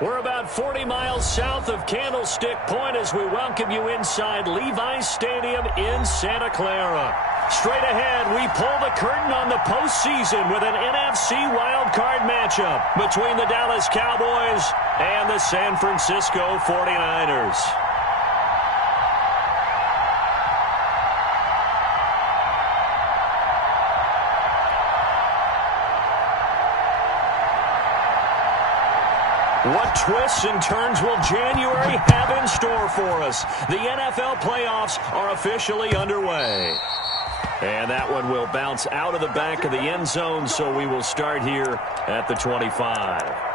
We're about 40 miles south of Candlestick Point as we welcome you inside Levi's Stadium in Santa Clara. Straight ahead, we pull the curtain on the postseason with an NFC wildcard matchup between the Dallas Cowboys and the San Francisco 49ers. What twists and turns will January have in store for us? The NFL playoffs are officially underway. And that one will bounce out of the back of the end zone, so we will start here at the 25.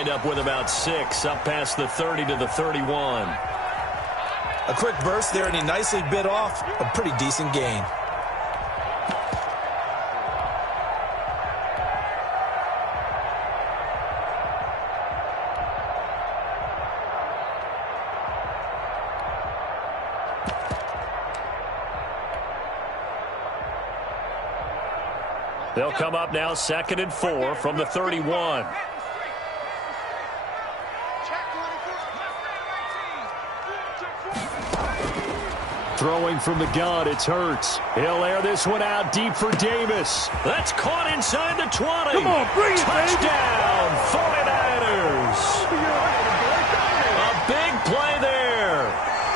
Up with about 6, up past the 30 to the 31. A quick burst there, and he nicely bit off a pretty decent gain. They'll come up now 2nd and 4 from the 31. Throwing from the gun, it's Hurts. He'll air this one out deep for Davis. That's caught inside the 20. Come on, bring it, touchdown, 49ers. A big play there.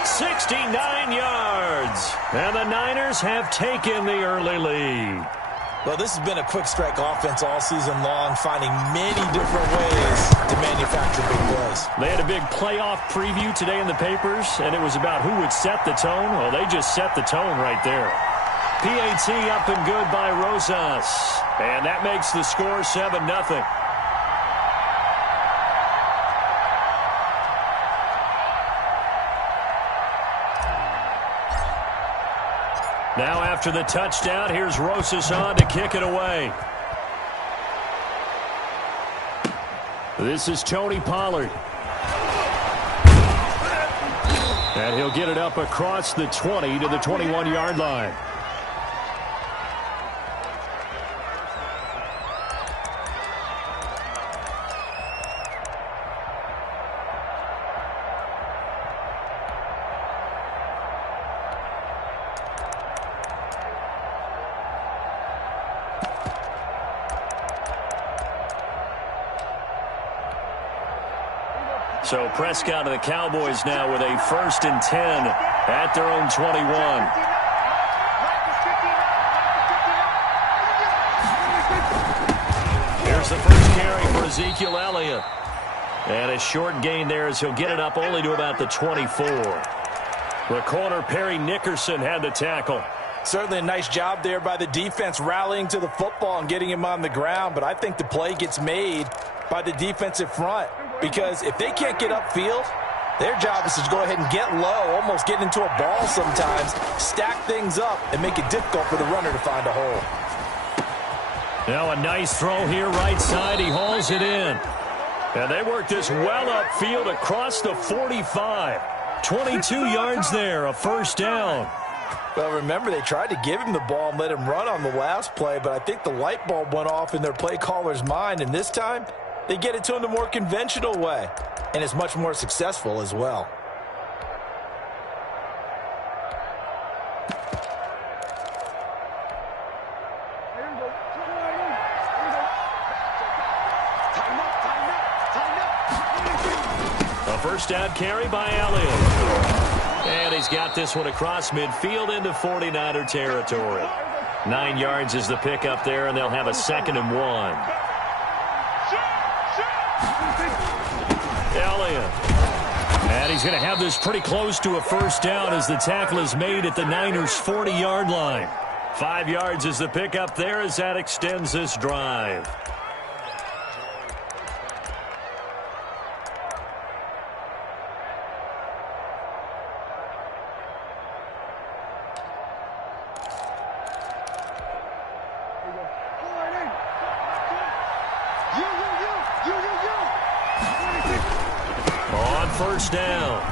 69 yards. And the Niners have taken the early lead. Well, this has been a quick strike offense all season long, finding many different ways to manufacture big plays. They had a big playoff preview today in the papers, and it was about who would set the tone. Well, they just set the tone right there. PAT up and good by Rosas. And that makes the score 7-0. Now after the touchdown, here's Rosas on to kick it away. This is Tony Pollard. And he'll get it up across the 20 to the 21-yard line. So Prescott and the Cowboys now with a 1st and 10 at their own 21. Here's the first carry for Ezekiel Elliott. And a short gain there as he'll get it up only to about the 24. The corner, Perry Nickerson, had the tackle. Certainly a nice job there by the defense rallying to the football and getting him on the ground. But I think the play gets made by the defensive front. Because if they can't get upfield, their job is to go ahead and get low, almost get into a ball sometimes, stack things up, and make it difficult for the runner to find a hole. Now a nice throw here right side. He hauls it in. And they work this well upfield across the 45. 22 yards there, a 1st down. Well, remember, they tried to give him the ball and let him run on the last play, but I think the light bulb went off in their play caller's mind, and this time they get it to him the more conventional way, and it's much more successful as well. A 1st down carry by Elliott. And he's got this one across midfield into 49er territory. 9 yards is the pickup there, and they'll have a 2nd and 1. Elliott And he's going to have this pretty close to a first down as the tackle is made at the Niners' 40-yard line. 5 yards is the pickup there as that extends this drive. On first down,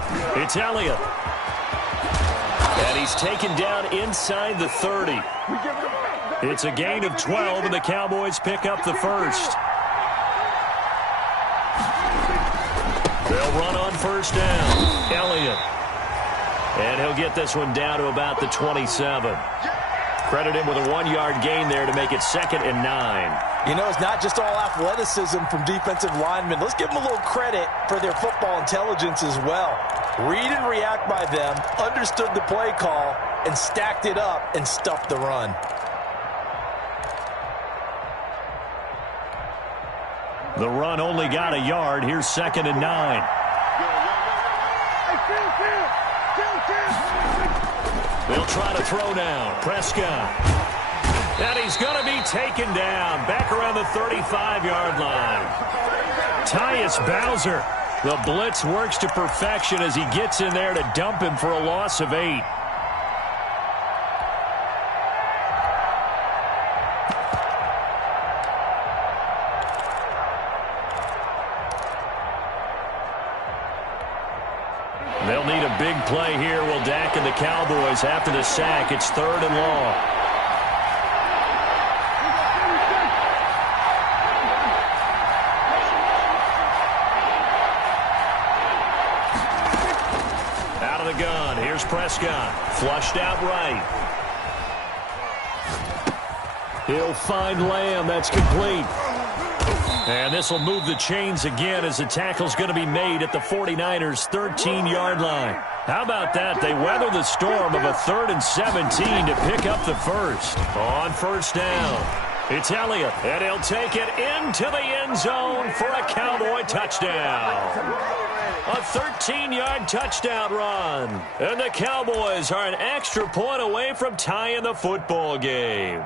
it's Elliott. And he's taken down inside the 30. It's a gain of 12, and the Cowboys pick up the first. They'll run on first down. Elliott. And he'll get this one down to about the 27. Credit him with a 1-yard gain there to make it 2nd and 9. You know, it's not just all athleticism from defensive linemen. Let's give them a little credit for their football intelligence as well. Read and react by them, understood the play call, and stacked it up and stuffed the run. The run only got a yard. Here's 2nd and 9. They'll try to throw now. Prescott. And he's going to be taken down back around the 35-yard line. Tyus Bowser. The blitz works to perfection as he gets in there to dump him for a loss of 8. They'll need a big play here. Will Dak and the Cowboys after the sack. It's 3rd and long. Out of the gun. Here's Prescott. Flushed out right. He'll find Lamb. That's complete. And this will move the chains again as the tackle's going to be made at the 49ers' 13-yard line. How about that? They weather the storm of a 3rd and 17 to pick up the first. On first down, it's Elliott, and he'll take it into the end zone for a Cowboy touchdown. A 13-yard touchdown run. And the Cowboys are an extra point away from tying the football game.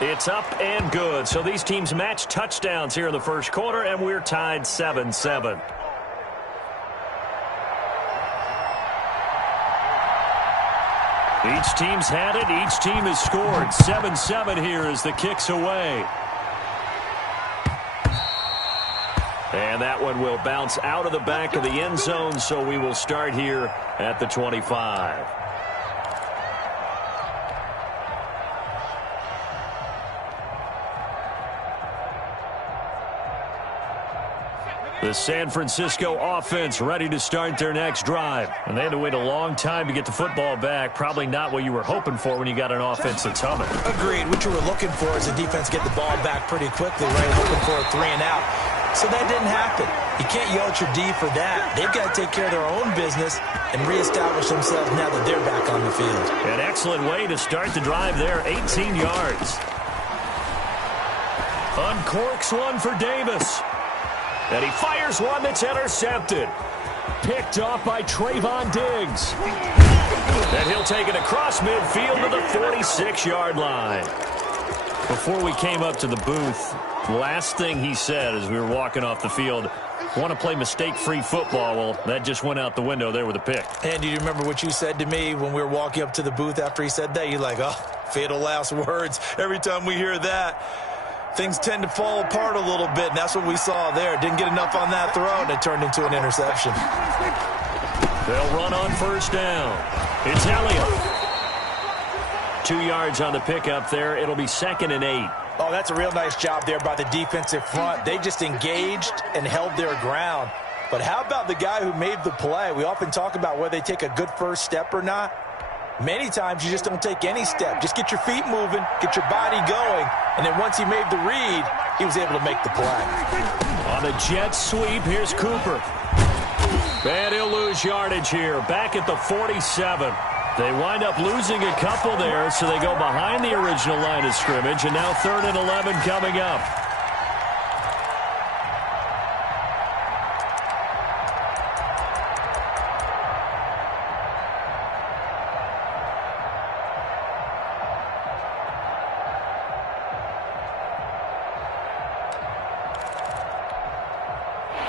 It's up and good. So these teams match touchdowns here in the first quarter, and we're tied 7-7. Each team's had it. Each team has scored. 7-7 here as the kick's away. And that one will bounce out of the back of the end zone, so we will start here at the 25. The San Francisco offense ready to start their next drive. And they had to wait a long time to get the football back. Probably not what you were hoping for when you got an offense that's humming. Agreed. What you were looking for is the defense get the ball back pretty quickly, right? Hoping for a 3 and out. So that didn't happen. You can't yell at your D for that. They've got to take care of their own business and reestablish themselves now that they're back on the field. An excellent way to start the drive there. 18 yards. Uncorks one for Davis. And he fires one that's intercepted. Picked off by Trayvon Diggs. And he'll take it across midfield to the 46-yard line. Before we came up to the booth, last thing he said as we were walking off the field, want to play mistake-free football. Well, that just went out the window there with a pick. And do you remember what you said to me when we were walking up to the booth after he said that? You're like, oh, fatal last words. Every time we hear that, things tend to fall apart a little bit, and that's what we saw there. Didn't get enough on that throw, and it turned into an interception. They'll run on first down. It's Elliott. 2 yards on the pickup there. It'll be 2nd and 8. Oh, that's a real nice job there by the defensive front. They just engaged and held their ground. But how about the guy who made the play? We often talk about whether they take a good first step or not. Many times you just don't take any step. Just get your feet moving, get your body going, and then once he made the read, he was able to make the play. On the jet sweep, here's Cooper. And he'll lose yardage here, back at the 47. They wind up losing a couple there, so they go behind the original line of scrimmage, and now 3rd and 11 coming up.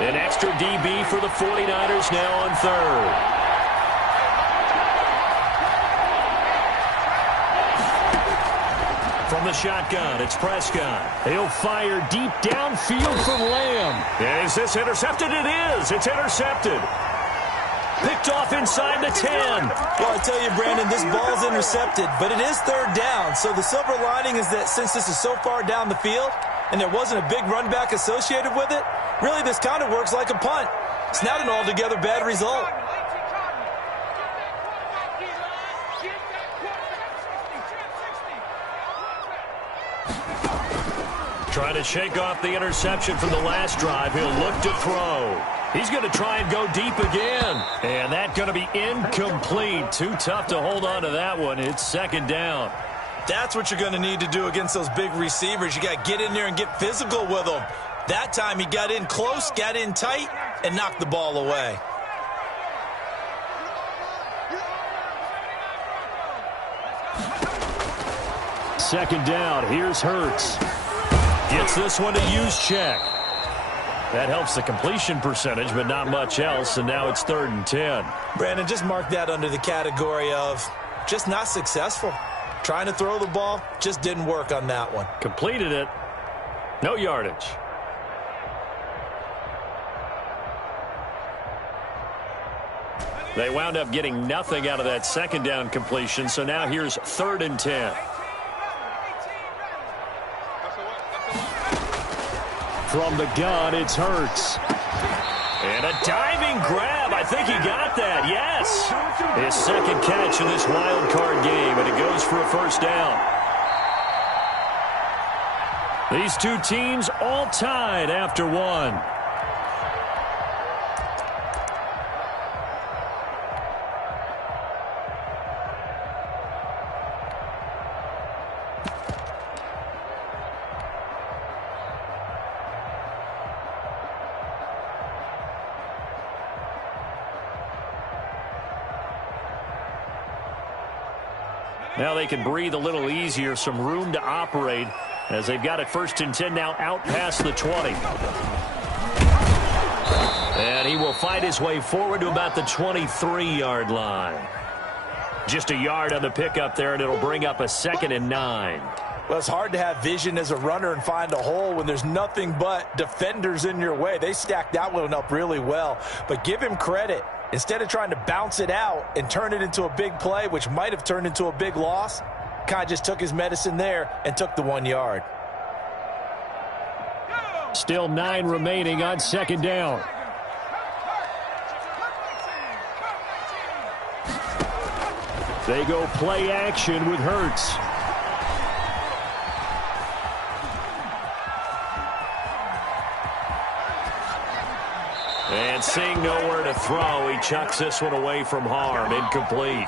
An extra DB for the 49ers now on third. From the shotgun, it's Prescott. He'll fire deep downfield for Lamb. Is this intercepted? It is. It's intercepted. Picked off inside the 10. Well, I tell you, Brandon, this ball's intercepted, but it is third down. So the silver lining is that since this is so far down the field and there wasn't a big run back associated with it, really this kind of works like a punt. It's not an altogether bad result. Trying to shake off the interception from the last drive. He'll look to throw. He's going to try and go deep again. And that's going to be incomplete. Too tough to hold on to that one. It's second down. That's what you're going to need to do against those big receivers. You got to get in there and get physical with them. That time he got in close, got in tight, and knocked the ball away. Second down. Here's Hurts. Gets this one to use check. That helps the completion percentage, but not much else, and now it's 3rd and 10. Brandon, just mark that under the category of just not successful. Trying to throw the ball, just didn't work on that one. Completed it. No yardage. They wound up getting nothing out of that second down completion, so now here's 3rd and 10. From the gun, it's Hurts. And a diving grab. I think he got that. Yes. His second catch in this wild card game, and it goes for a first down. These two teams all tied after one. Now they can breathe a little easier, some room to operate as they've got it 1st and 10 now out past the 20. And he will fight his way forward to about the 23-yard line. Just a yard on the pickup there, and it'll bring up a 2nd and 9. Well, it's hard to have vision as a runner and find a hole when there's nothing but defenders in your way. They stacked that one up really well. But give him credit. Instead of trying to bounce it out and turn it into a big play, which might have turned into a big loss, kind of just took his medicine there and took the 1 yard. Still 9 remaining on 2nd down. They go play action with Hurts. And seeing nowhere to throw, he chucks this one away from harm. Incomplete.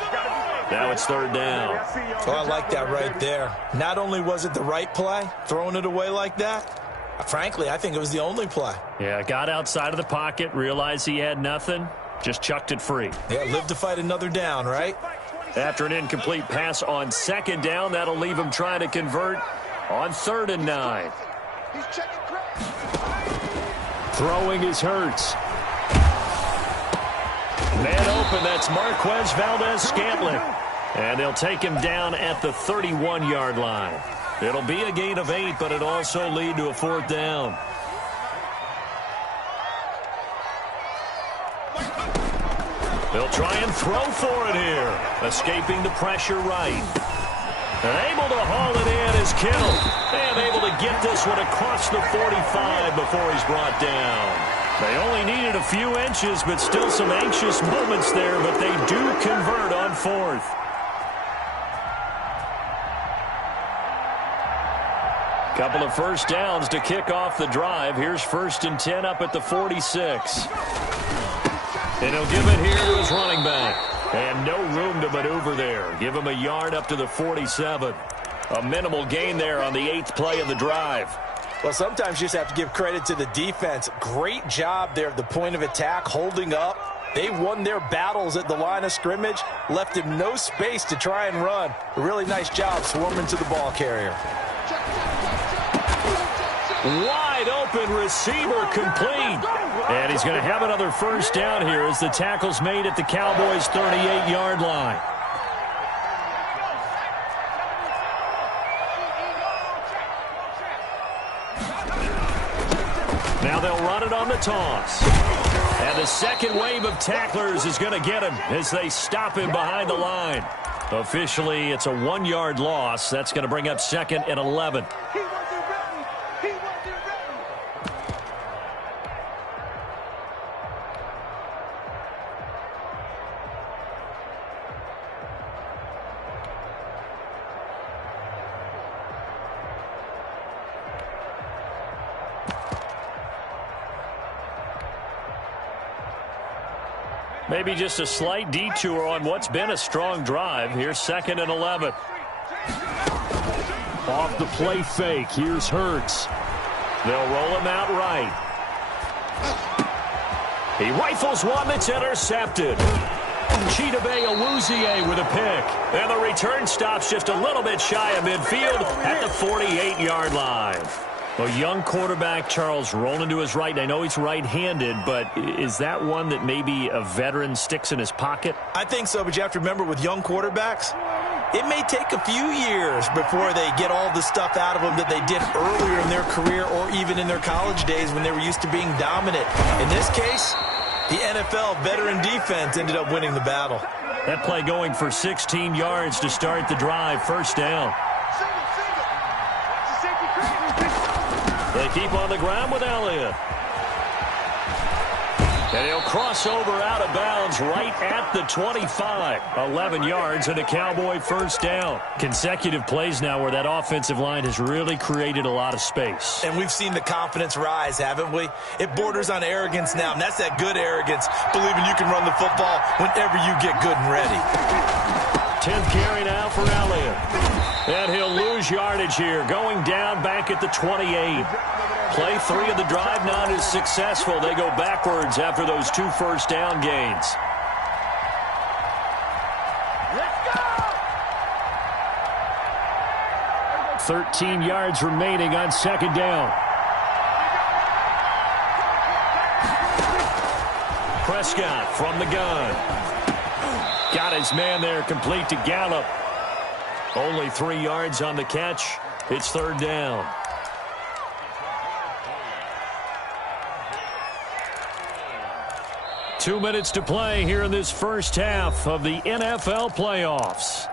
Now it's 3rd down. Oh, I like that right there. Not only was it the right play, throwing it away like that, frankly, I think it was the only play. Yeah, got outside of the pocket, realized he had nothing, just chucked it free. Yeah, live to fight another down, right? After an incomplete pass on 2nd down, that'll leave him trying to convert on 3rd and 9. Throwing is Hurts. Man open, that's Marquez Valdez-Scantling. And they'll take him down at the 31-yard line. It'll be a gain of 8, but it'll also lead to a 4th down. They'll try and throw for it here. Escaping the pressure right. And able to haul it in is Kittle. And able to get this one across the 45 before he's brought down. They only needed a few inches, but still some anxious moments there, but they do convert on 4th. Couple of first downs to kick off the drive. Here's 1st and 10 up at the 46. And he'll give it here to his running back. And no room to maneuver there. Give him a yard up to the 47. A minimal gain there on the 8th play of the drive. Well, sometimes you just have to give credit to the defense. Great job there at the point of attack, holding up. They won their battles at the line of scrimmage, left him no space to try and run. A really nice job swarming to the ball carrier. Wide open receiver complete. And he's going to have another first down here as the tackle's made at the Cowboys' 38-yard line. Now they'll run it on the toss. And the second wave of tacklers is going to get him as they stop him behind the line. Officially, it's a 1-yard loss. That's going to bring up 2nd and 11. Maybe just a slight detour on what's been a strong drive. Here's 2nd and 11. Off the play fake. Here's Hurts. They'll roll him out right. He rifles one that's intercepted. Chidobe Awuzie with a pick. And the return stops just a little bit shy of midfield at the 48-yard line. A young quarterback, Charles, rolling to his right. I know he's right-handed, but is that one that maybe a veteran sticks in his pocket? I think so, but you have to remember with young quarterbacks, it may take a few years before they get all the stuff out of them that they did earlier in their career or even in their college days when they were used to being dominant. In this case, the NFL veteran defense ended up winning the battle. That play going for 16 yards to start the drive. First down. They keep on the ground with Elliott. And he'll cross over out of bounds right at the 25. 11 yards and a Cowboy first down. Consecutive plays now where that offensive line has really created a lot of space. And we've seen the confidence rise, haven't we? It borders on arrogance now, and that's that good arrogance, believing you can run the football whenever you get good and ready. 10th carry now for Elliott. And he'll lose yardage here, going down back at the 28. Play 3 of the drive not as successful. They go backwards after those 2 first down gains. Let's go! 13 yards remaining on 2nd down. Prescott from the gun. Got his man there, complete to Gallup. Only 3 yards on the catch. It's 3rd down. Two minutes to play here in this first half of the NFL playoffs.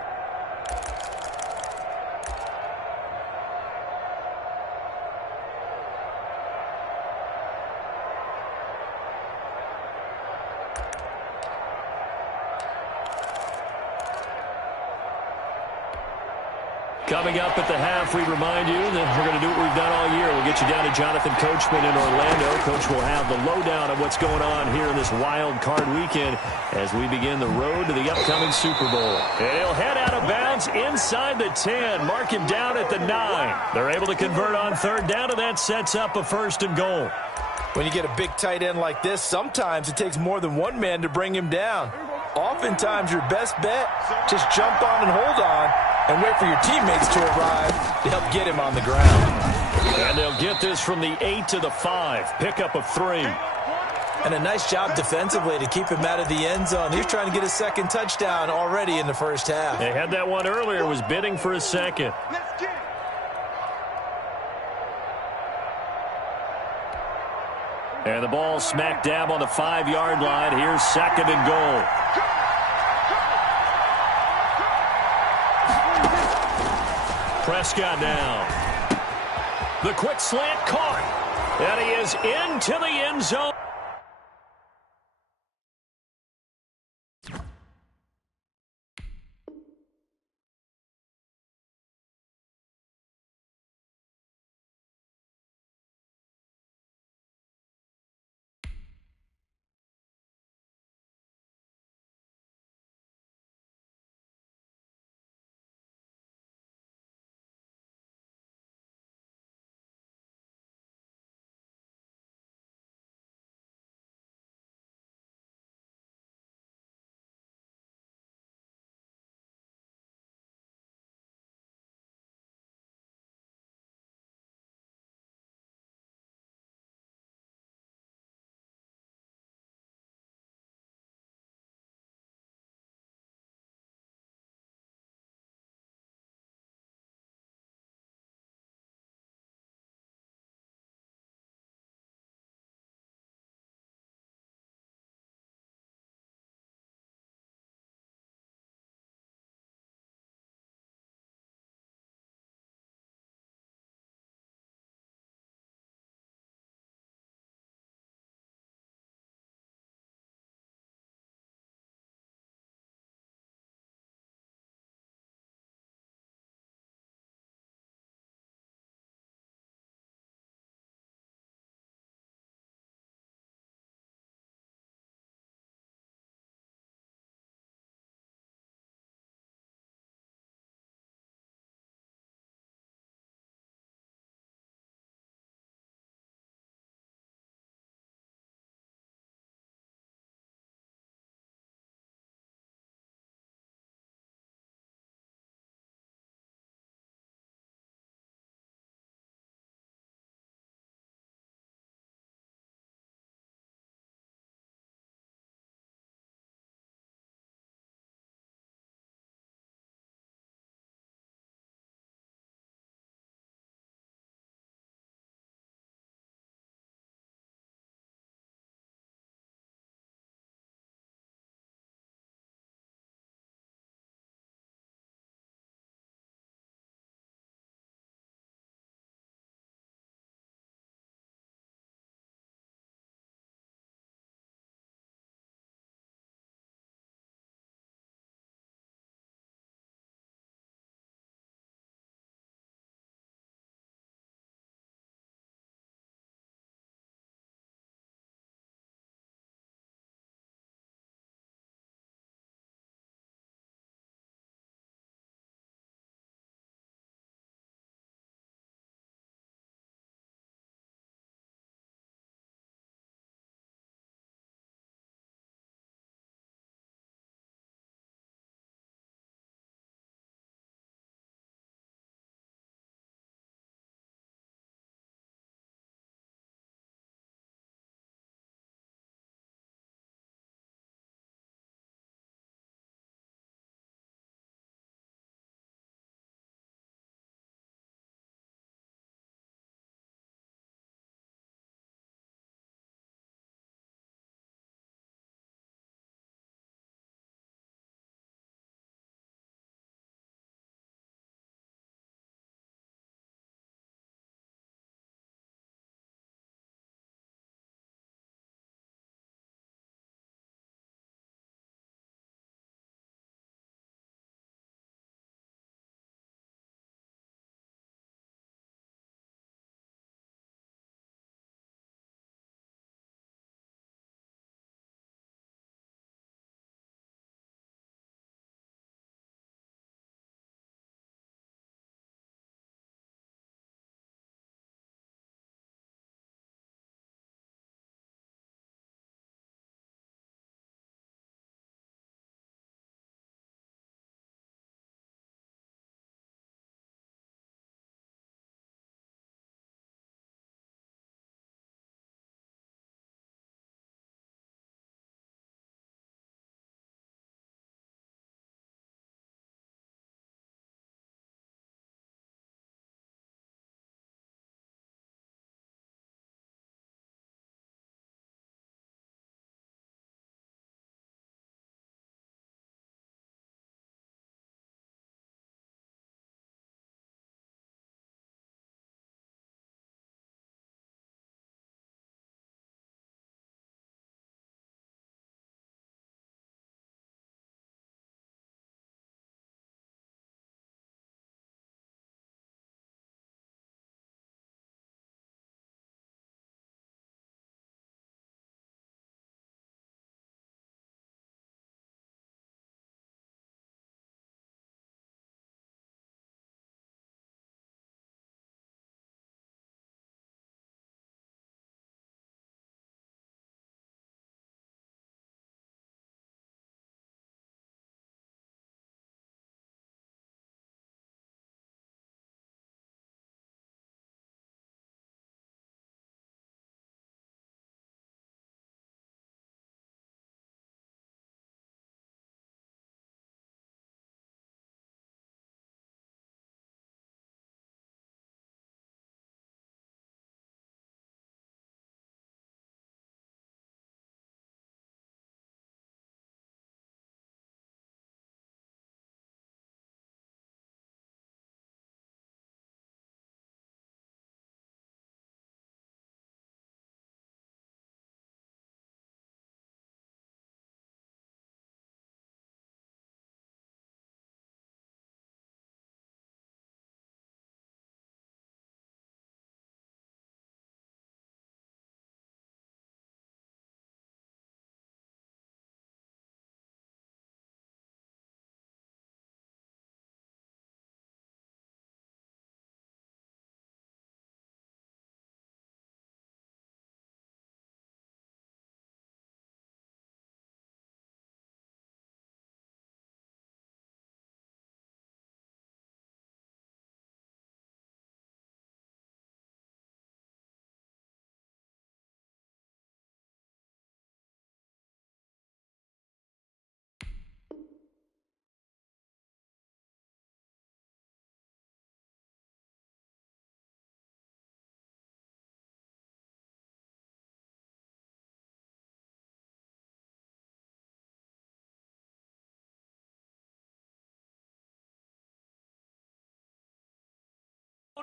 Coming up at the half, we remind you that we're going to do what we've done all year. We'll get you down to Jonathan Coachman in Orlando. Coach will have the lowdown of what's going on here in this wild card weekend as we begin the road to the upcoming Super Bowl. And he'll head out of bounds inside the 10. Mark him down at the 9. They're able to convert on 3rd down, and that sets up a 1st and goal. When you get a big tight end like this, sometimes it takes more than one man to bring him down. Oftentimes, your best bet, just jump on and hold on and wait for your teammates to arrive to help get him on the ground. And they'll get this from the 8 to the 5. Pickup of 3. And a nice job defensively to keep him out of the end zone. He's trying to get his 2nd touchdown already in the first half. They had that one earlier, was bidding for a 2nd. And the ball smack dab on the 5-yard line. Here's 2nd and goal. Prescott down. The quick slant caught. And he is into the end zone.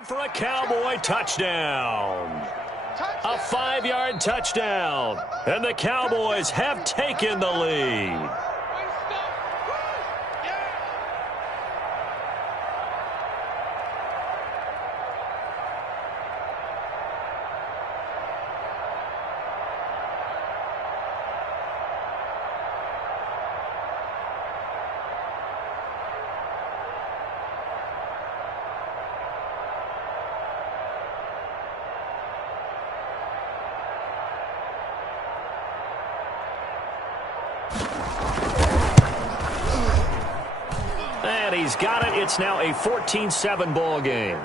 For a Cowboy touchdown. A 5-yard touchdown. And the Cowboys have taken the lead. And he's got it. It's now a 14-7 ball game.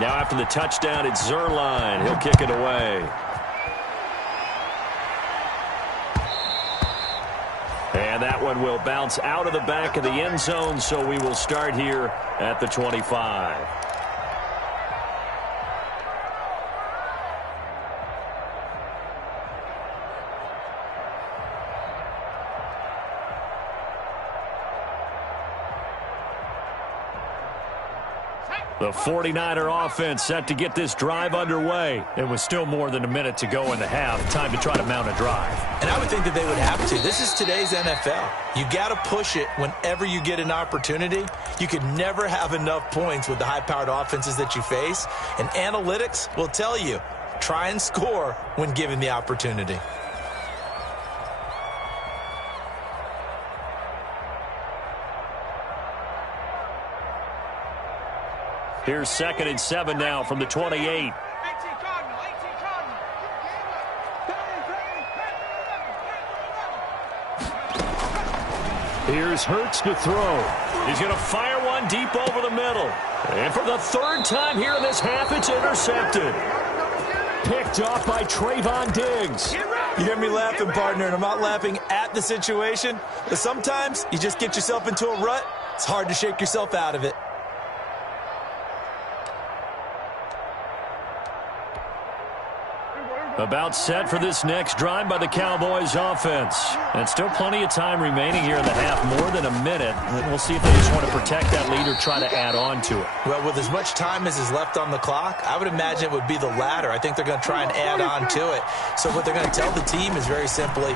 Now after the touchdown, it's Zerline. He'll kick it away. And that one will bounce out of the back of the end zone, so we will start here at the 25. The 49er offense set to get this drive underway. It was still more than a minute to go in the half. Time to try to mount a drive. And I would think that they would have to. This is today's NFL. You got to push it whenever you get an opportunity. You could never have enough points with the high-powered offenses that you face. And analytics will tell you, try and score when given the opportunity. Here's 2nd and 7 now from the 28. Here's Hurts to throw. He's going to fire one deep over the middle. And for the 3rd time here in this half, it's intercepted. Picked off by Trayvon Diggs. You hear me laughing, partner, and I'm not laughing at the situation. But sometimes you just get yourself into a rut. It's hard to shake yourself out of it. About set for this next drive by the Cowboys offense. And still plenty of time remaining here in the half, more than a minute. And we'll see if they just want to protect that lead or try to add on to it. Well, with as much time as is left on the clock, I would imagine it would be the latter. I think they're going to try and add on to it. So what they're going to tell the team is very simply,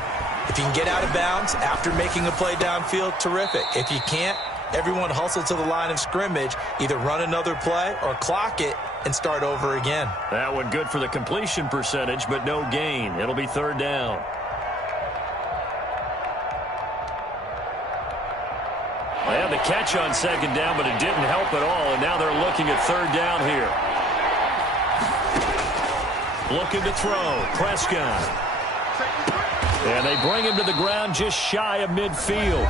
if you can get out of bounds after making a play downfield, terrific. If you can't, everyone hustle to the line of scrimmage, either run another play or clock it and start over again. That one good for the completion percentage, but no gain. It'll be 3rd down. They had the catch on 2nd down, but it didn't help at all, and now they're looking at 3rd down here. Looking to throw. Prescott. And they bring him to the ground just shy of midfield.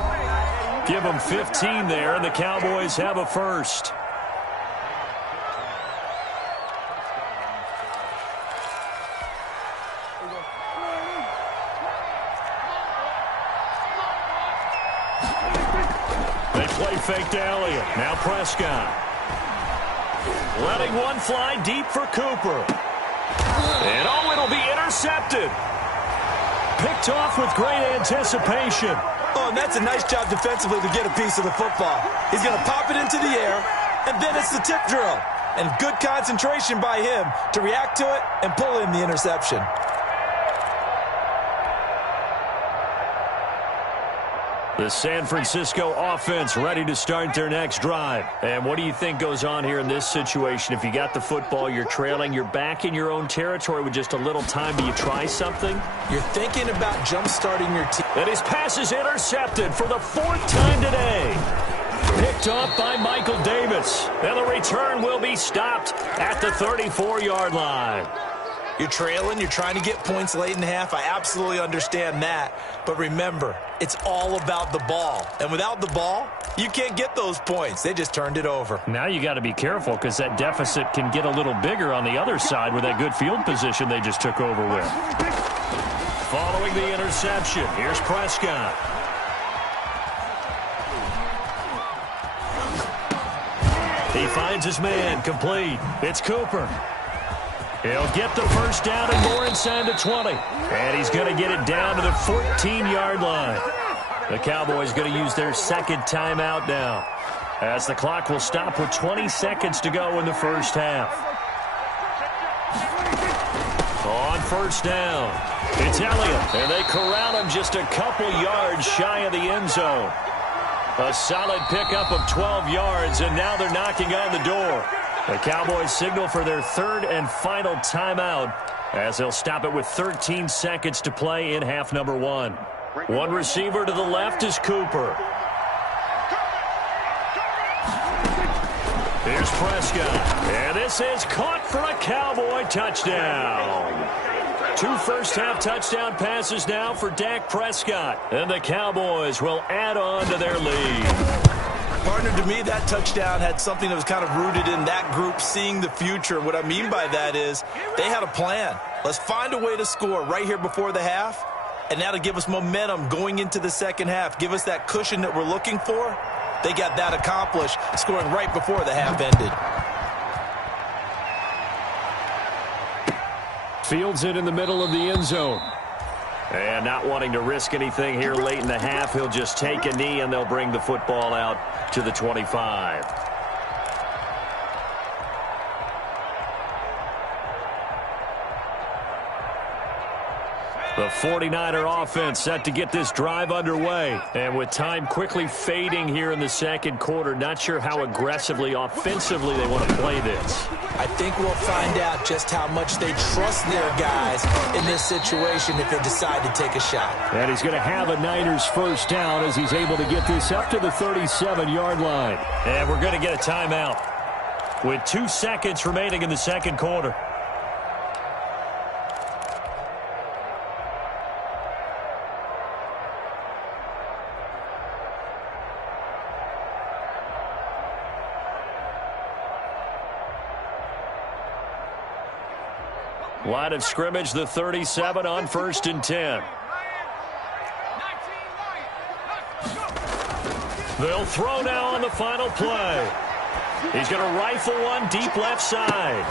Give them 15 there, and the Cowboys have a first. They play fake to Elliott. Now Prescott. Letting one fly deep for Cooper. And oh, it'll be intercepted. Picked off with great anticipation. Oh, and that's a nice job defensively to get a piece of the football. He's going to pop it into the air, and then it's the tip drill. And good concentration by him to react to it and pull in the interception. The San Francisco offense ready to start their next drive. And what do you think goes on here in this situation? If you got the football, you're trailing, you're back in your own territory with just a little time. Do you try something? You're thinking about jump-starting your team. And his pass is intercepted for the 4th time today. Picked off by Michael Davis. And the return will be stopped at the 34-yard line. You're trailing. You're trying to get points late in the half. I absolutely understand that. But remember, it's all about the ball. And without the ball, you can't get those points. They just turned it over. Now you got to be careful because that deficit can get a little bigger on the other side with that good field position they just took over with. Following the interception, here's Prescott. He finds his man, complete. It's Cooper. He'll get the first down and more inside the 20. And he's going to get it down to the 14-yard line. The Cowboys going to use their second timeout now, as the clock will stop with 20 seconds to go in the first half. On first down, it's Elliott, and they corral him just a couple yards shy of the end zone. A solid pickup of 12 yards, and now they're knocking on the door. The Cowboys signal for their third and final timeout, as they'll stop it with 13 seconds to play in half number one. One receiver to the left is Cooper. Here's Prescott, and this is caught for a Cowboy touchdown. 2 first-half touchdown passes now for Dak Prescott, and the Cowboys will add on to their lead. Partner, to me, that touchdown had something that was kind of rooted in that group seeing the future. What I mean by that is they had a plan. Let's find a way to score right here before the half, and that'll give us momentum going into the second half, give us that cushion that we're looking for. They got that accomplished, scoring right before the half ended. Fields it in the middle of the end zone. And not wanting to risk anything here late in the half, he'll just take a knee, and they'll bring the football out to the 25. The 49er offense set to get this drive underway. And with time quickly fading here in the second quarter, not sure how aggressively, offensively they want to play this. I think we'll find out just how much they trust their guys in this situation if they decide to take a shot. And he's going to have a Niners first down as he's able to get this up to the 37-yard line. And we're going to get a timeout with 2 seconds remaining in the second quarter. Line of scrimmage, the 37 on 1st and 10. They'll throw now on the final play. He's going to rifle one deep left side.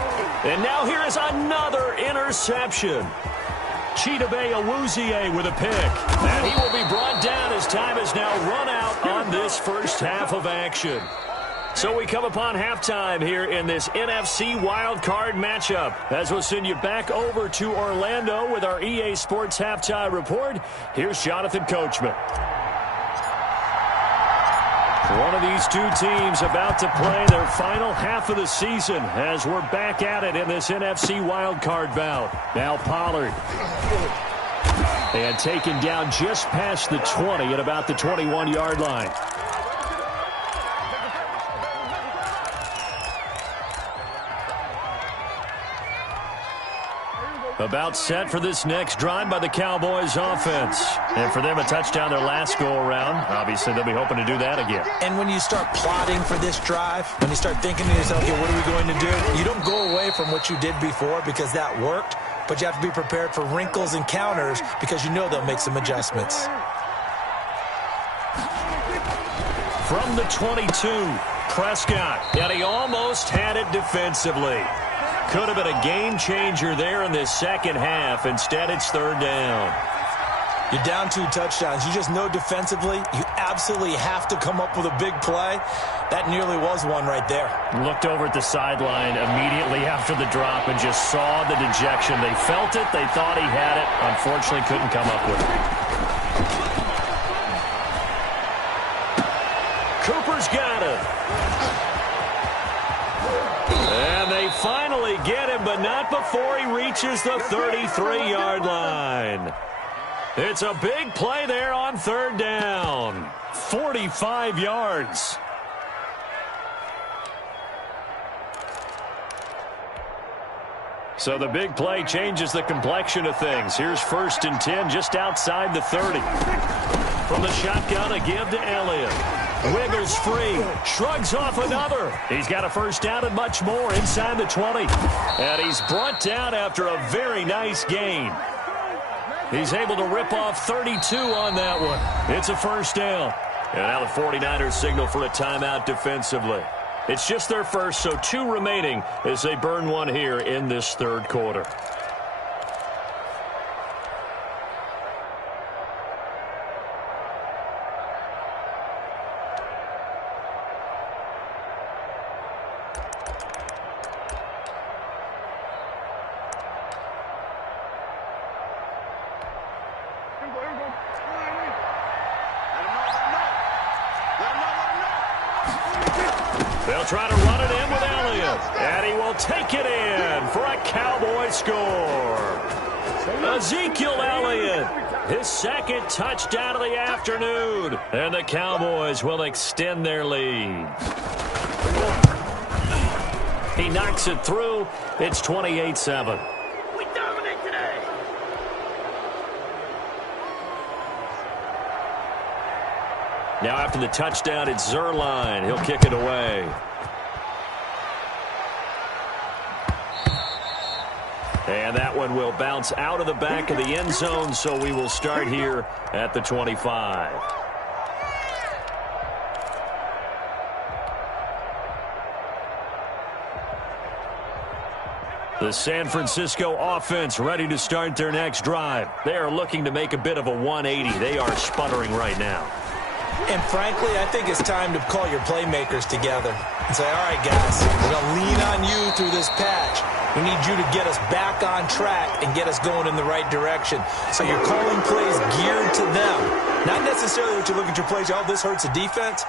And now here is another interception. Chidobe Awuzie with a pick. And he will be brought down as time has now run out on this first half of action. So we come upon halftime here in this NFC wildcard matchup, as we'll send you back over to Orlando with our EA Sports Halftime Report. Here's Jonathan Coachman. One of these two teams about to play their final half of the season as we're back at it in this NFC wildcard bout. Now Pollard. And taken down just past the 20 at about the 21-yard line. About set for this next drive by the Cowboys offense. And for them, a touchdown their last go-around. Obviously, they'll be hoping to do that again. And when you start plotting for this drive, when you start thinking to yourself, okay, what are we going to do? You don't go away from what you did before because that worked, but you have to be prepared for wrinkles and counters because you know they'll make some adjustments. From the 22, Prescott. And he almost had it defensively. Could have been a game changer there in this second half. Instead, it's third down. You're down 2 touchdowns. You just know defensively you absolutely have to come up with a big play. That nearly was one right there. Looked over at the sideline immediately after the drop and just saw the dejection. They felt it. They thought he had it. Unfortunately, couldn't come up with it. Cooper's got it. And they finally get him, but not before he reaches the 33-yard line. It's a big play there on third down. 45 yards. So the big play changes the complexion of things. Here's 1st and 10 just outside the 30. From the shotgun, a give to Elliott. Wiggles free, shrugs off another. He's got a first down and much more inside the 20. And he's brought down after a very nice gain. He's able to rip off 32 on that one. It's a first down. And now the 49ers signal for a timeout defensively. It's just their first, so 2 remaining as they burn one here in this third quarter. They'll try to run it in with Elliott, and he will take it in for a Cowboy score. Ezekiel Elliott, his second touchdown of the afternoon, and the Cowboys will extend their lead. He knocks it through. It's 28-7. We dominate today. Now after the touchdown, it's Zerline. He'll kick it away. And that one will bounce out of the back of the end zone, so we will start here at the 25. The San Francisco offense ready to start their next drive. They are looking to make a bit of a 180. They are sputtering right now. And frankly, I think it's time to call your playmakers together and say, all right, guys, we're going to lean on you through this patch. We need you to get us back on track and get us going in the right direction. So you're calling plays geared to them. Not necessarily that you look at your plays, oh, this hurts the defense.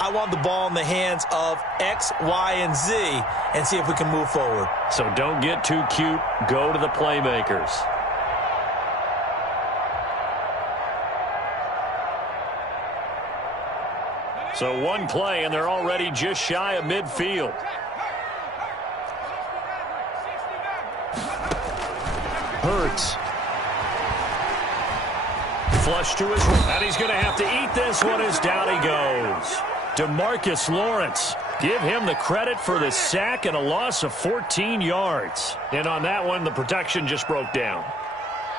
I want the ball in the hands of X, Y, and Z and see if we can move forward. So don't get too cute. Go to the playmakers. So one play, and they're already just shy of midfield. Hurts. Flush to his right, and he's going to have to eat this one as down he goes. DeMarcus Lawrence. Give him the credit for the sack and a loss of 14 yards. And on that one, the protection just broke down.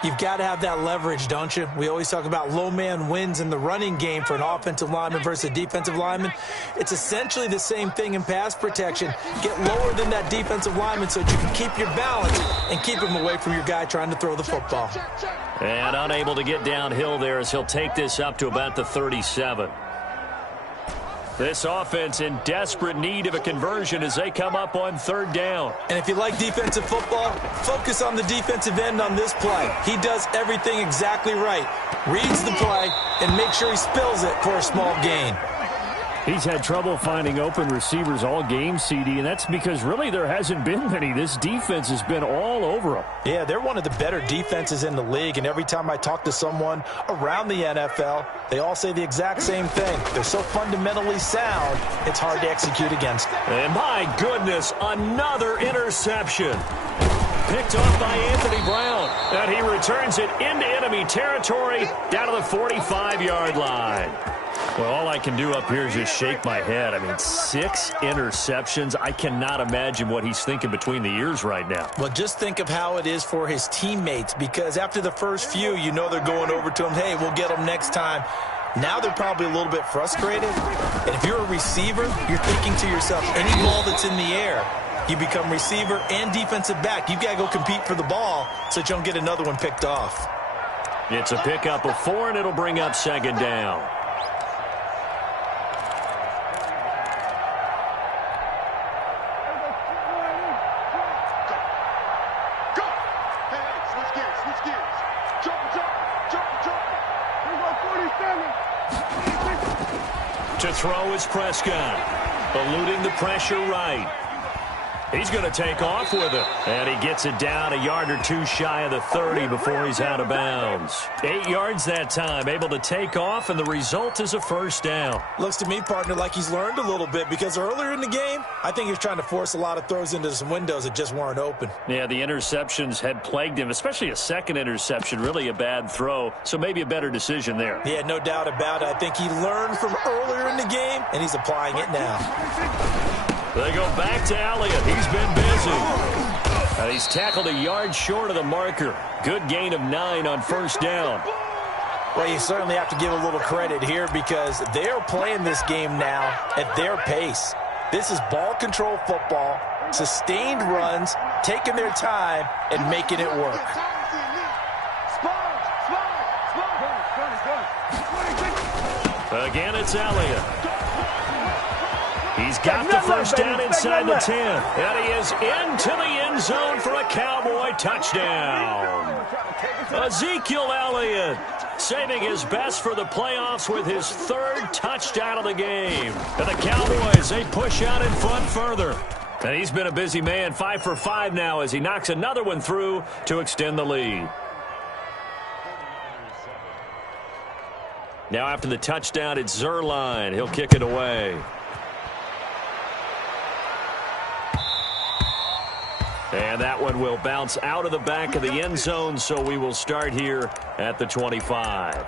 You've got to have that leverage, don't you? We always talk about low man wins in the running game for an offensive lineman versus a defensive lineman. It's essentially the same thing in pass protection. Get lower than that defensive lineman so that you can keep your balance and keep him away from your guy trying to throw the football. And unable to get downhill there as he'll take this up to about the 37. This offense in desperate need of a conversion as they come up on third down. And if you like defensive football, focus on the defensive end on this play. He does everything exactly right. Reads the play and makes sure he spills it for a small gain. He's had trouble finding open receivers all game, CD, and that's because really there hasn't been many. This defense has been all over him. Yeah, they're one of the better defenses in the league, and every time I talk to someone around the NFL, they all say the exact same thing. They're so fundamentally sound, it's hard to execute against. And my goodness, another interception. Picked off by Anthony Brown, and he returns it into enemy territory down to the 45-yard line. Well, all I can do up here is just shake my head. I mean, 6 interceptions. I cannot imagine what he's thinking between the ears right now. Well, just think of how it is for his teammates, because after the first few, you know they're going over to him, hey, we'll get them next time. Now they're probably a little bit frustrated. And if you're a receiver, you're thinking to yourself, any ball that's in the air, you become receiver and defensive back. You've got to go compete for the ball so that you don't get another one picked off. It's a pickup of 4, and it'll bring up second down. To throw is Prescott, eluding the pressure right. He's going to take off with it, and he gets it down a yard or 2 shy of the 30 before he's out of bounds. 8 yards that time, able to take off, and the result is a first down. Looks to me, partner, like he's learned a little bit, because earlier in the game, I think he was trying to force a lot of throws into some windows that just weren't open. Yeah, the interceptions had plagued him, especially a second interception, really a bad throw, so maybe a better decision there. Yeah, no doubt about it. I think he learned from earlier in the game, and he's applying it now. They go back to Elliott. He's been busy. And he's tackled a yard short of the marker. Good gain of 9 on first down. Well, you certainly have to give a little credit here because they're playing this game now at their pace. This is ball control football, sustained runs, taking their time, and making it work. Again, it's Elliott. He's got the first down inside the 10. And he is into the end zone for a Cowboy touchdown. Ezekiel Elliott saving his best for the playoffs with his third touchdown of the game. And the Cowboys, they push out in front further. And he's been a busy man, 5 for 5 now as he knocks another one through to extend the lead. Now after the touchdown, it's Zuerlein. He'll kick it away. And that one will bounce out of the back of the end zone, so we will start here at the 25.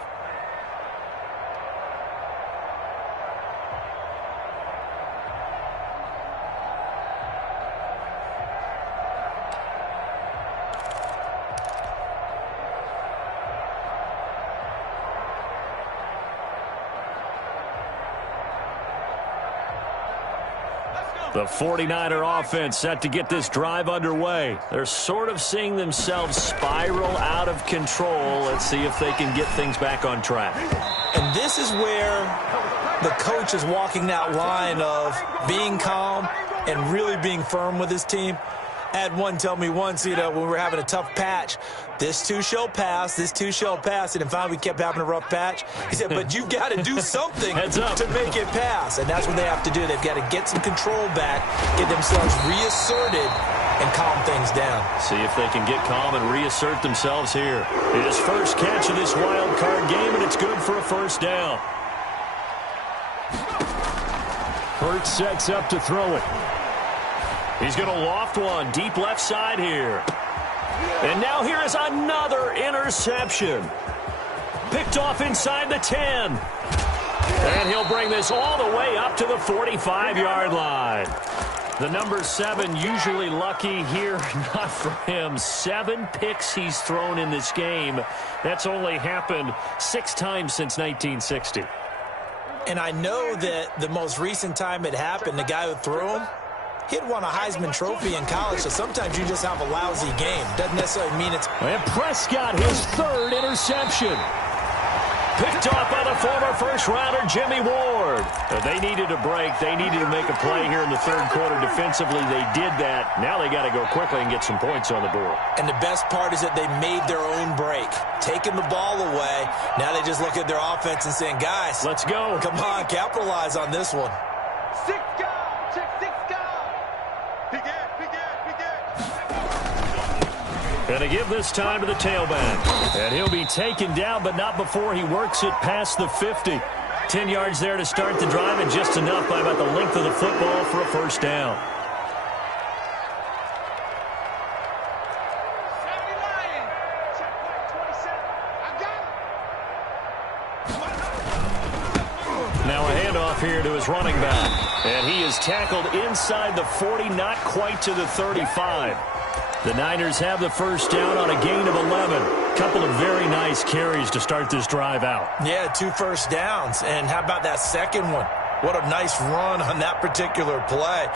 The 49er offense set to get this drive underway. They're sort of seeing themselves spiral out of control. Let's see if they can get things back on track. And this is where the coach is walking that line of being calm and really being firm with his team. I had one tell me once, when we were having a tough patch, this too shall pass, this too shall pass. And finally we kept having a rough patch. He said, but you've got to do something to make it pass. And that's what they have to do. They've got to get some control back, get themselves reasserted, and calm things down. See if they can get calm and reassert themselves here. His first catch of this wild card game, and it's good for a first down. Hurts sets up to throw it. He's going to loft one deep left side here. And now here is another interception. Picked off inside the 10. And he'll bring this all the way up to the 45-yard line. The number 7 usually lucky here, not for him. 7 picks he's thrown in this game. That's only happened 6 times since 1960. And I know that the most recent time it happened, the guy who threw him, he'd won a Heisman Trophy in college, so sometimes you just have a lousy game. Doesn't necessarily mean it's... And Prescott, his third interception. Picked off by the former first-rounder Jimmy Ward. They needed a break. They needed to make a play here in the third quarter defensively. They did that. Now they got to go quickly and get some points on the board. And the best part is that they made their own break, taking the ball away. Now they just look at their offense and saying, guys, let's go. Come on, capitalize on this one. 6 go. Check 6 go. Be good. Going to give this time to the tailback. And he'll be taken down, but not before he works it past the 50. 10 yards there to start the drive, and just enough by about the length of the football for a first down. Now a handoff here to his running back. And he is tackled inside the 40, not quite to the 35. The Niners have the first down on a gain of 11. Couple of very nice carries to start this drive out. Yeah, 2 first downs. And how about that second one? What a nice run on that particular play.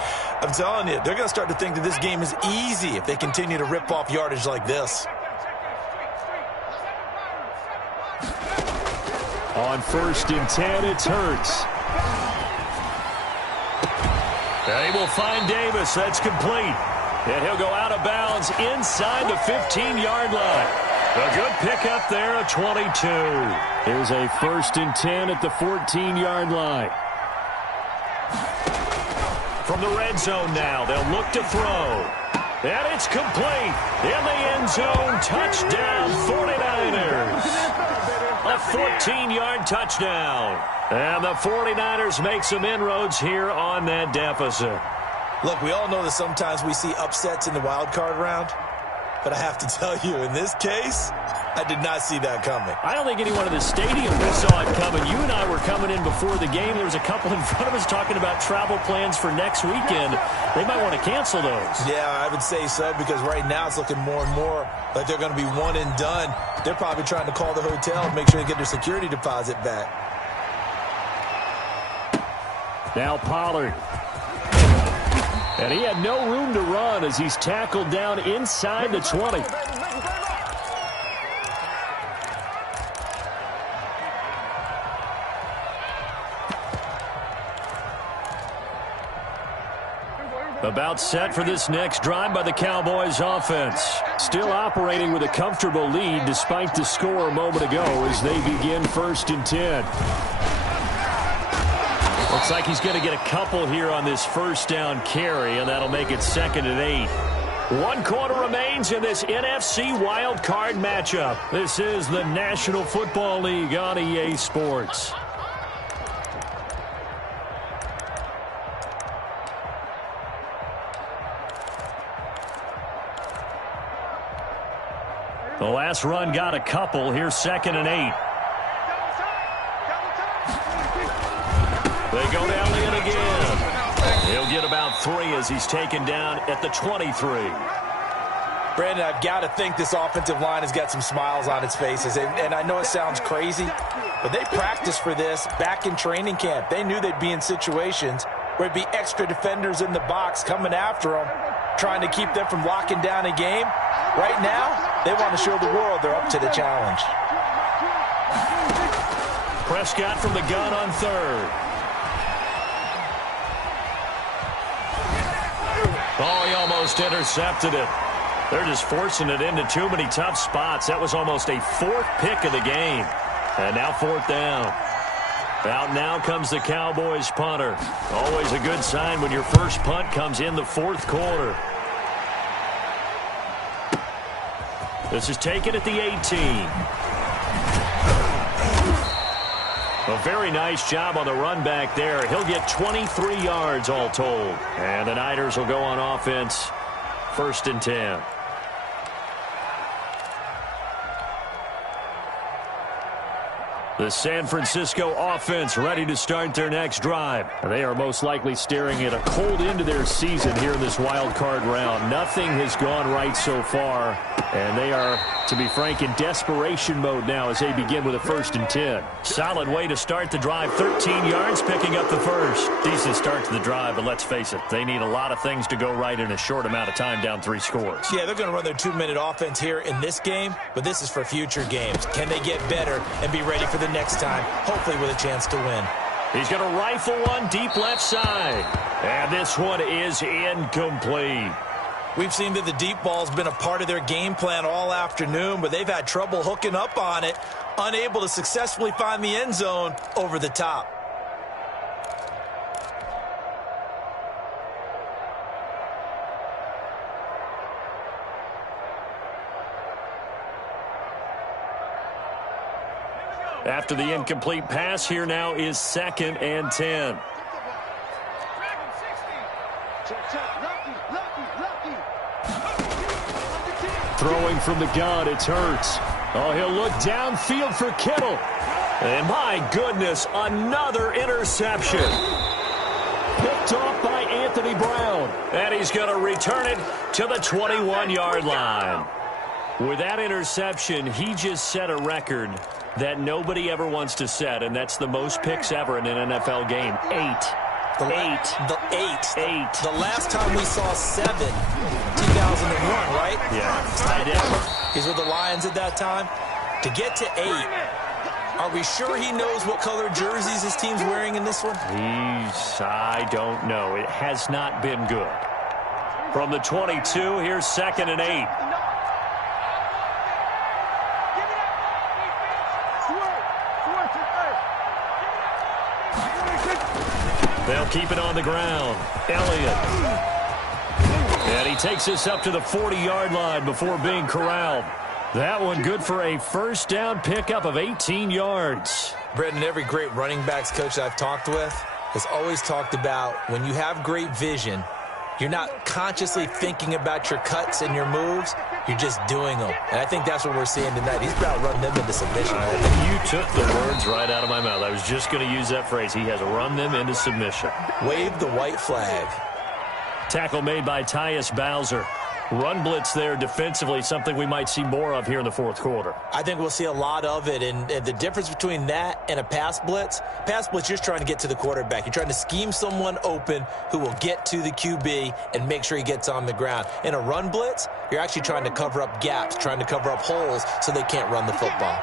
I'm telling you, they're going to start to think that this game is easy if they continue to rip off yardage like this. On 1st and 10, it's Hurts. They will find Davis. That's complete. And he'll go out of bounds inside the 15-yard line. A good pickup there, a 22. Here's a 1st and 10 at the 14-yard line. From the red zone now, they'll look to throw. And it's complete. In the end zone, touchdown 49ers. A 14-yard touchdown. And the 49ers make some inroads here on that deficit. Look, we all know that sometimes we see upsets in the wild card round, but I have to tell you, in this case, I did not see that coming. I don't think anyone in the stadium saw it coming. You and I were coming in before the game. There was a couple in front of us talking about travel plans for next weekend. They might want to cancel those. Yeah, I would say so, because right now it's looking more and more like they're going to be one and done. They're probably trying to call the hotel and make sure they get their security deposit back. Now Pollard. And he had no room to run as he's tackled down inside the 20. About set for this next drive by the Cowboys offense. Still operating with a comfortable lead despite the score a moment ago as they begin 1st and 10. Looks like he's going to get a couple here on this first down carry, and that'll make it 2nd and 8. 1 quarter remains in this NFC wild card matchup. This is the National Football League on EA Sports. The last run got a couple. Here's 2nd and 8. They go down the end again. He'll get about 3 as he's taken down at the 23. Brandon, I've got to think this offensive line has got some smiles on its faces. And I know it sounds crazy, but they practiced for this back in training camp. They knew they'd be in situations where it'd be extra defenders in the box coming after them, trying to keep them from locking down a game. Right now, they want to show the world they're up to the challenge. Prescott from the gun on 3rd. Oh, he almost intercepted it. They're just forcing it into too many tough spots. That was almost a 4th pick of the game. And now 4th down. Out now comes the Cowboys punter. Always a good sign when your first punt comes in the 4th quarter. This is taken at the 18. A very nice job on the run back there. He'll get 23 yards all told. And the Niners will go on offense 1st and 10. The San Francisco offense ready to start their next drive. They are most likely staring at a cold end to their season here in this wild card round. Nothing has gone right so far, and they are, to be frank, in desperation mode now as they begin with a 1st and 10. Solid way to start the drive. 13 yards, picking up the first. Decent start to the drive, but let's face it, they need a lot of things to go right in a short amount of time, down 3 scores. Yeah, they're going to run their 2-minute offense here in this game, but this is for future games. Can they get better and be ready for the next time, hopefully with a chance to win? He's going to rifle one deep left side. And this one is incomplete. We've seen that the deep ball's been a part of their game plan all afternoon, but they've had trouble hooking up on it, unable to successfully find the end zone over the top. After the incomplete pass, here now is 2nd and 10. Throwing from the gun, it's Hurts. Oh, he'll look downfield for Kittle. And my goodness, another interception. Picked off by Anthony Brown. And he's going to return it to the 21-yard line. With that interception, he just set a record that nobody ever wants to set, and that's the most picks ever in an NFL game. 8. The last time we saw 7, 2001, right? Yeah. He's with the Lions at that time. To get to 8, are we sure he knows what color jerseys his team's wearing in this one? I don't know. It has not been good. From the 22, here's 2nd and 8. They'll keep it on the ground. Elliott. And he takes this up to the 40-yard line before being corralled. That one good for a first down pickup of 18 yards. Brendan, every great running backs coach I've talked with has always talked about when you have great vision, you're not consciously thinking about your cuts and your moves. You're just doing them. And I think that's what we're seeing tonight. He's about to run them into submission. You took the words right out of my mouth. I was just going to use that phrase. He has run them into submission. Wave the white flag. Tackle made by Tyus Bowser. Run blitz there defensively, something we might see more of here in the fourth quarter. I think we'll see a lot of it, and the difference between that and a pass blitz, you're just trying to get to the quarterback. You're trying to scheme someone open who will get to the QB and make sure he gets on the ground. In a run blitz, you're actually trying to cover up gaps, trying to cover up holes so they can't run the football.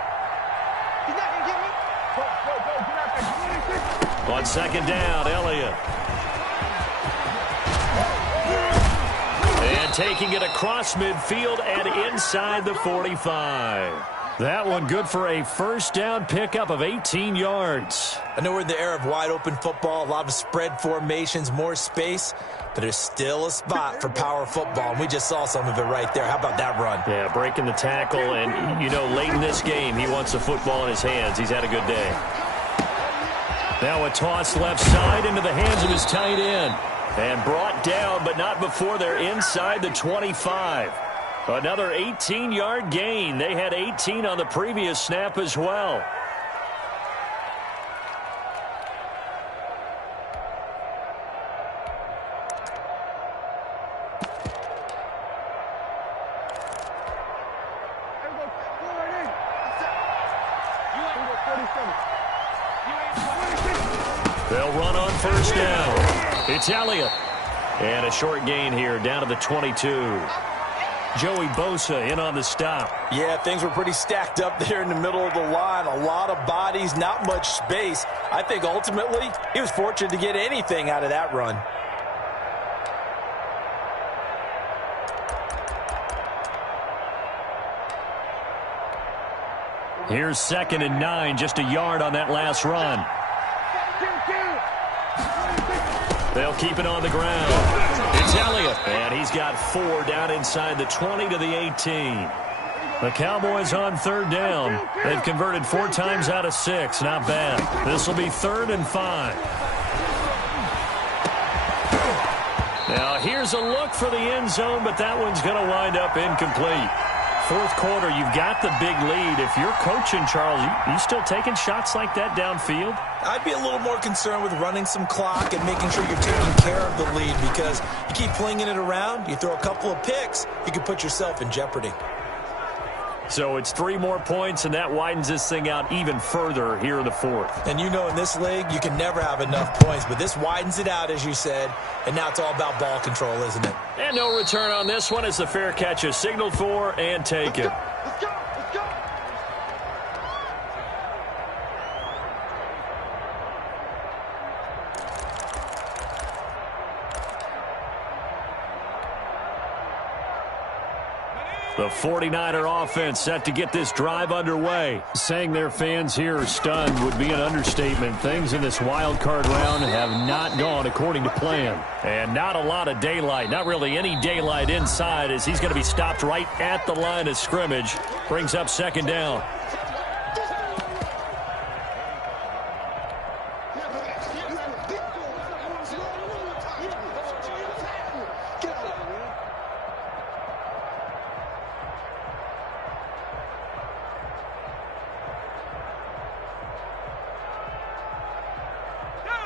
On second down, Elliott. And taking it across midfield and inside the 45. That one good for a first down pickup of 18 yards. I know we're in the era of wide open football, a lot of spread formations, more space, but there's still a spot for power football, and we just saw some of it right there. How about that run? Yeah, breaking the tackle, and, you know, late in this game, he wants the football in his hands. He's had a good day. Now a toss left side into the hands of his tight end. And brought down, but not before they're inside the 25. Another 18-yard gain. They had 18 on the previous snap as well. They'll run on first down. It's Elliott. And a short gain here down to the 22. Joey Bosa in on the stop. Yeah, things were pretty stacked up there in the middle of the line. A lot of bodies, not much space. I think ultimately he was fortunate to get anything out of that run. Here's 2nd and 9, just a yard on that last run. They'll keep it on the ground. It's Elliott, and he's got 4 down inside the 20 to the 18. The Cowboys on third down. They've converted 4 times out of 6. Not bad. This will be 3rd and 5. Now here's a look for the end zone, but that one's going to wind up incomplete. Fourth quarter, you've got the big lead. If you're coaching, Charles, you still taking shots like that downfield? I'd be a little more concerned with running some clock and making sure you're taking care of the lead, because you keep flinging it around, you throw a couple of picks, you could put yourself in jeopardy. So it's 3 more points, and that widens this thing out even further here in the fourth. And you know, in this league, you can never have enough points, but this widens it out, as you said, and now it's all about ball control, isn't it? And no return on this one as the fair catch is signaled for and taken. Let's go. Let's go. The 49er offense set to get this drive underway. Saying their fans here are stunned would be an understatement. Things in this wild card round have not gone according to plan. And not a lot of daylight, not really any daylight inside, as he's going to be stopped right at the line of scrimmage. Brings up 2nd down.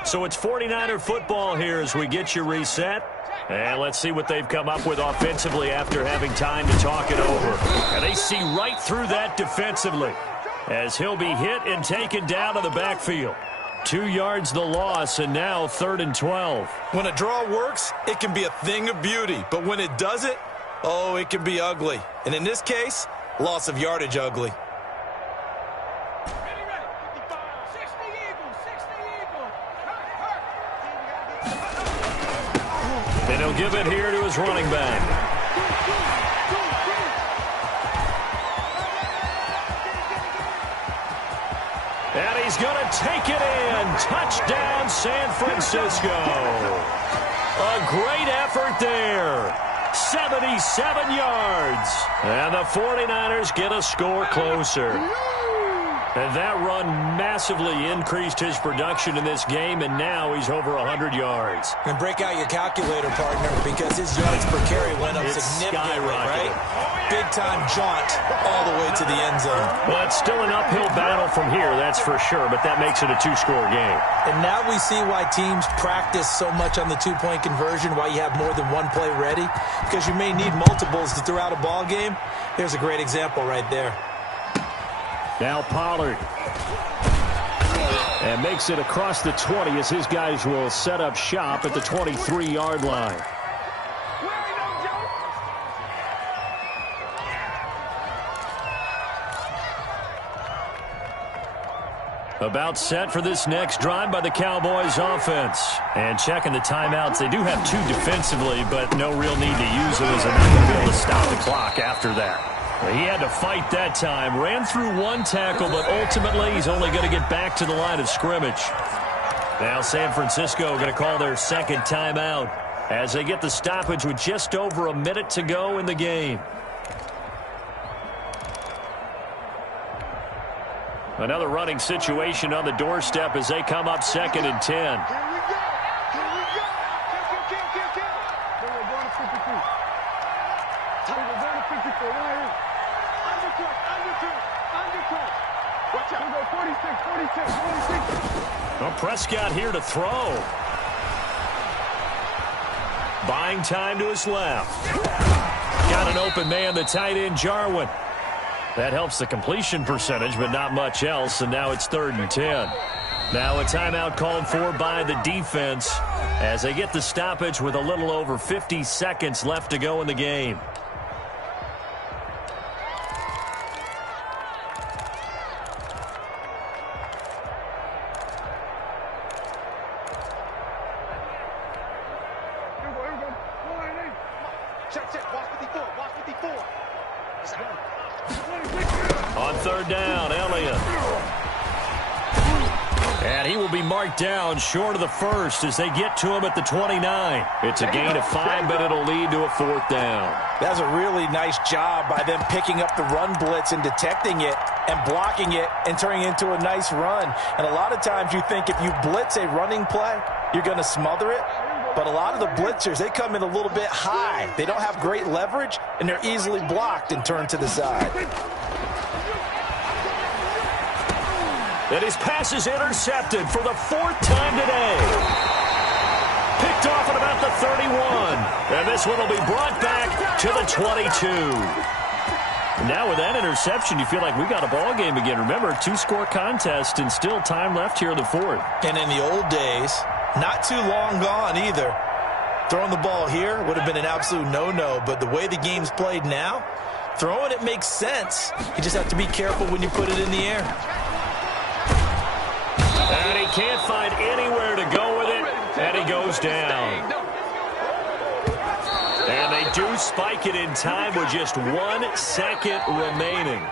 So it's 49er football here as we get you reset. And let's see what they've come up with offensively after having time to talk it over. And they see right through that defensively as he'll be hit and taken down to the backfield. 2 yards the loss, and now 3rd and 12. When a draw works, it can be a thing of beauty. But when it doesn't, oh, it can be ugly. And in this case, loss of yardage ugly. And he'll give it here to his running back. And he's going to take it in. Touchdown, San Francisco. A great effort there. 77 yards. And the 49ers get a score closer. And that run massively increased his production in this game, and now he's over 100 yards. And break out your calculator, partner, because his yards per carry went up significantly, right? Big big-time jaunt all the way to the end zone. Well, it's still an uphill battle from here, that's for sure, but that makes it a two-score game. And now we see why teams practice so much on the two-point conversion, why you have more than one play ready, because you may need multiples to throw out a ball game. There's a great example right there. Now Pollard. And makes it across the 20 as his guys will set up shop at the 23-yard line. About set for this next drive by the Cowboys offense. And checking the timeouts. They do have two defensively, but no real need to use them as they're not going to be able to stop the clock after that. Well, he had to fight that time. Ran through one tackle, but ultimately he's only going to get back to the line of scrimmage. Now San Francisco going to call their second timeout as they get the stoppage with just over a minute to go in the game. Another running situation on the doorstep as they come up 2nd and 10. Here we go. Here we go. Kill. We're going to 52. We're going to 54. Right here. Undercut. Watch out. We're going 46. Well, Prescott here to throw. Buying time to his left. Got an open man, the tight end, Jarwin. That helps the completion percentage, but not much else, and now it's 3rd and 10. Now a timeout called for by the defense as they get the stoppage with a little over 50 seconds left to go in the game. Check. Watch 54. On 3rd down, Elliott. And he will be marked down short of the first as they get to him at the 29. It's a gain of 5, but it'll lead to a 4th down. That's a really nice job by them picking up the run blitz and detecting it and blocking it and turning it into a nice run. And a lot of times you think if you blitz a running play, you're going to smother it. But a lot of the blitzers, they come in a little bit high. They don't have great leverage, and they're easily blocked and turned to the side. And his pass is intercepted for the 4th time today. Picked off at about the 31. And this one will be brought back to the 22. Now with that interception, you feel like we got a ball game again. Remember, 2-score contest and still time left here in the 4th. And in the old days, not too long gone either, throwing the ball here would have been an absolute no-no. But the way the game's played now, throwing it makes sense. You just have to be careful when you put it in the air. And he can't find anywhere to go with it, and he goes down. And they do spike it in time with just 1 second remaining.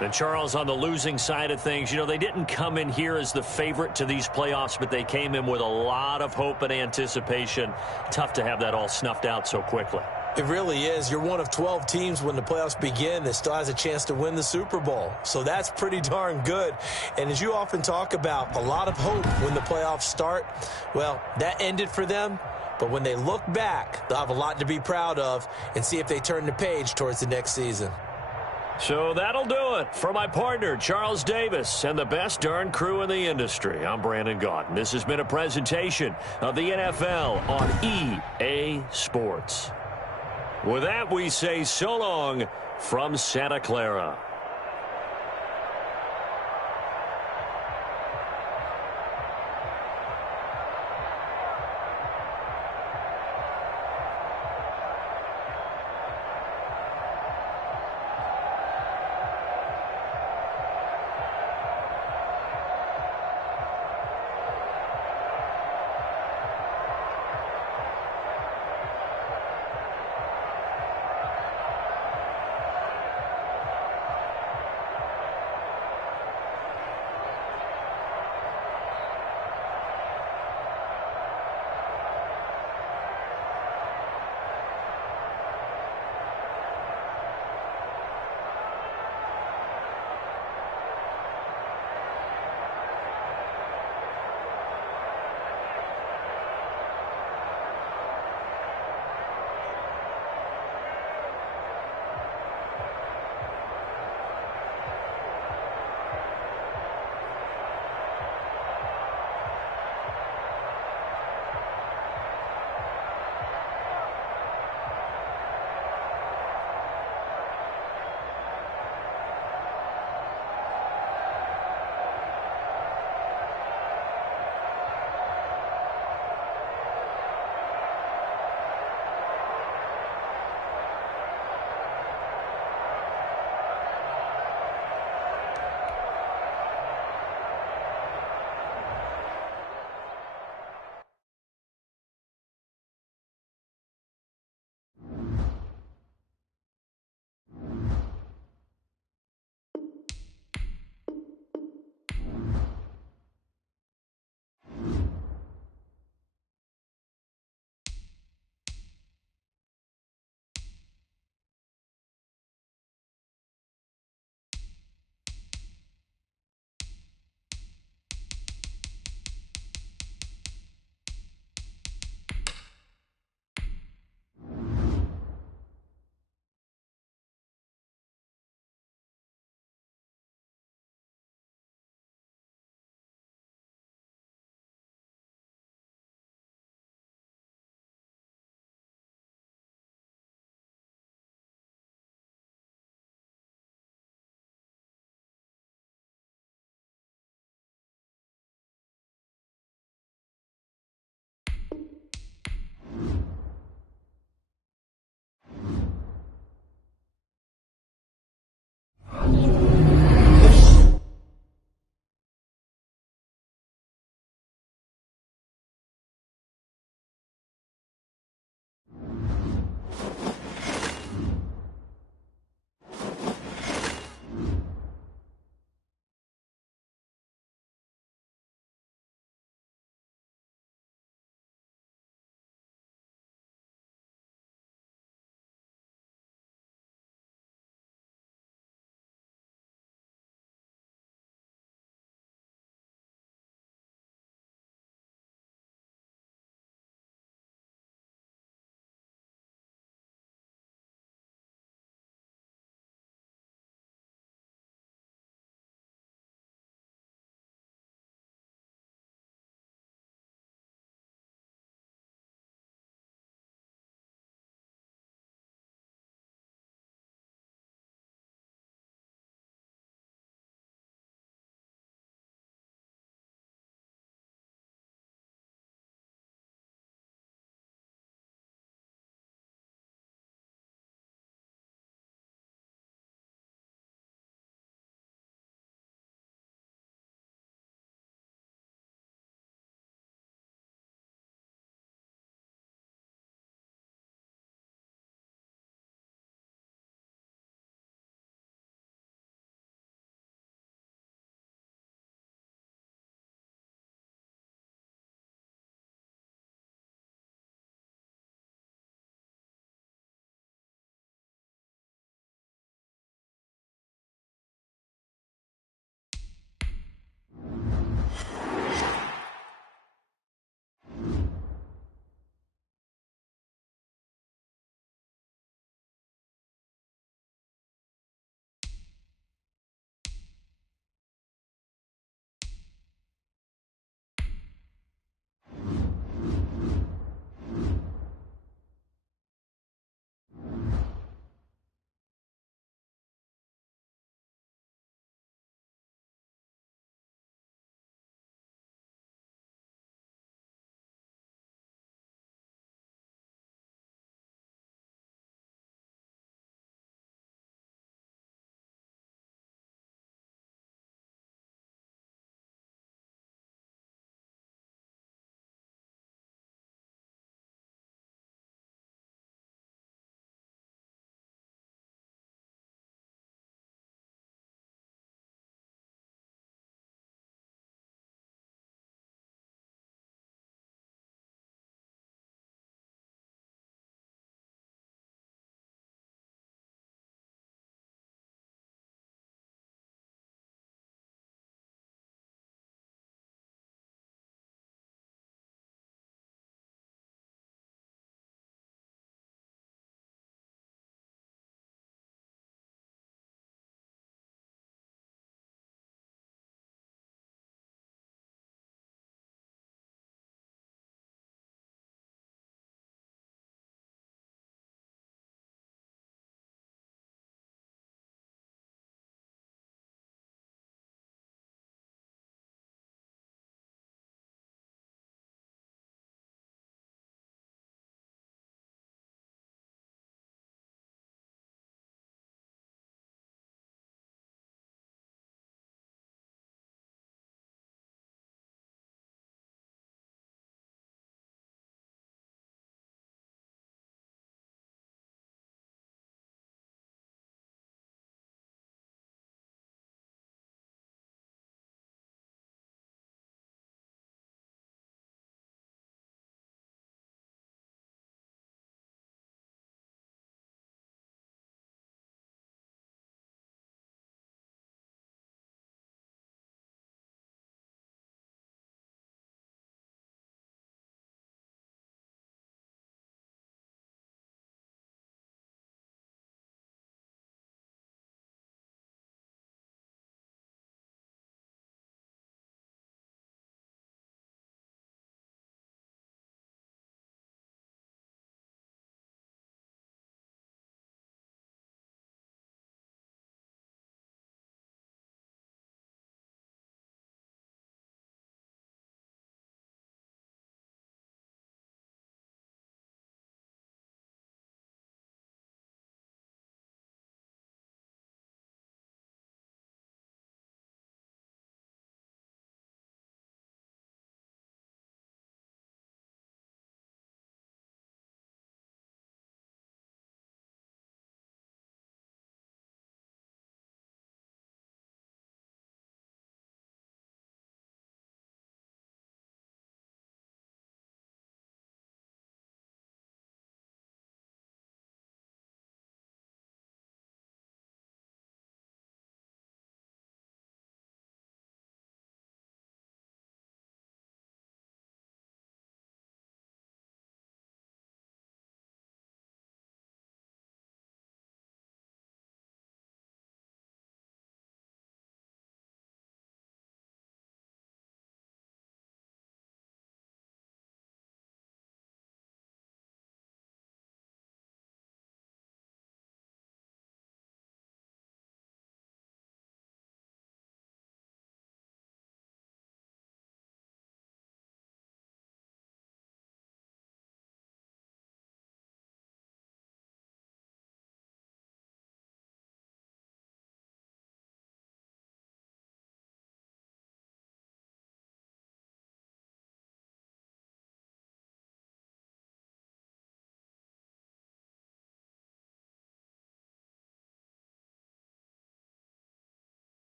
And Charles, on the losing side of things, you know, they didn't come in here as the favorite to these playoffs, but they came in with a lot of hope and anticipation. Tough to have that all snuffed out so quickly. It really is. You're one of 12 teams when the playoffs begin that still has a chance to win the Super Bowl. So that's pretty darn good. And as you often talk about, a lot of hope when the playoffs start. Well, that ended for them. But when they look back, they'll have a lot to be proud of and see if they turn the page towards the next season. So that'll do it for my partner, Charles Davis, and the best darn crew in the industry. I'm Brandon Gaudin. This has been a presentation of the NFL on EA Sports. With that, we say so long from Santa Clara.